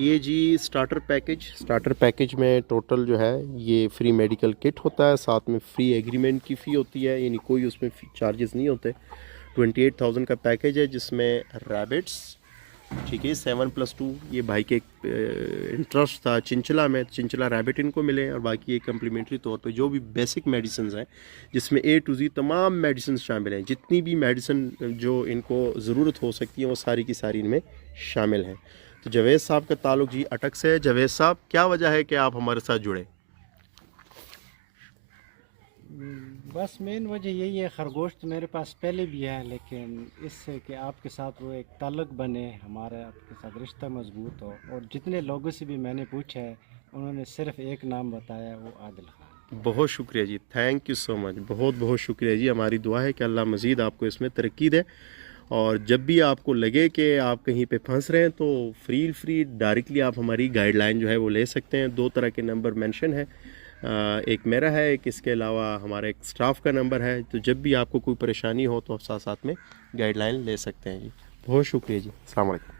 ये जी starter package में total जो है ये फ्री मेडिकल किट होता है, साथ में फ्री एग्रीमेंट की फ़ी होती है, यानी कोई उसमें चार्जेस नहीं होते। 28,000 का पैकेज है जिसमें रैबिट्स, ठीक है, 7+2, ये भाई के इंटरेस्ट था चिंचला में, चिंचला रैबिट इनको मिले, और बाकी ये कम्प्लीमेंट्री तौर पे जो भी बेसिक मेडिसिन हैं जिसमें A to Z तमाम मेडिसिन शामिल हैं, जितनी भी मेडिसिन जो इनको ज़रूरत हो सकती है वो सारी की सारी इनमें शामिल हैं। तो जावेद साहब का ताल्लुक जी अटक से है। जावेद साहब, क्या वजह है कि आप हमारे साथ जुड़े? बस मेन वजह यही है, खरगोश तो मेरे पास पहले भी है, लेकिन इससे कि आपके साथ वो एक ताल्लुक़ बने, हमारा आपके साथ रिश्ता मजबूत हो। और जितने लोगों से भी मैंने पूछा है उन्होंने सिर्फ एक नाम बताया, वो आदिल खान। बहुत शुक्रिया जी, थैंक यू सो मच, बहुत बहुत शुक्रिया जी। हमारी दुआ है कि अल्लाह मज़ीद आपको इसमें तरक्की दे, और जब भी आपको लगे कि आप कहीं पे फंस रहे हैं तो फ्री डायरेक्टली आप हमारी गाइडलाइन जो है वो ले सकते हैं। 2 तरह के नंबर मेंशन है, एक मेरा है, एक इसके अलावा हमारा एक स्टाफ का नंबर है। तो जब भी आपको कोई परेशानी हो तो आप साथ साथ में गाइडलाइन ले सकते हैं जी। बहुत शुक्रिया जी, अस्सलाम वालेकुम।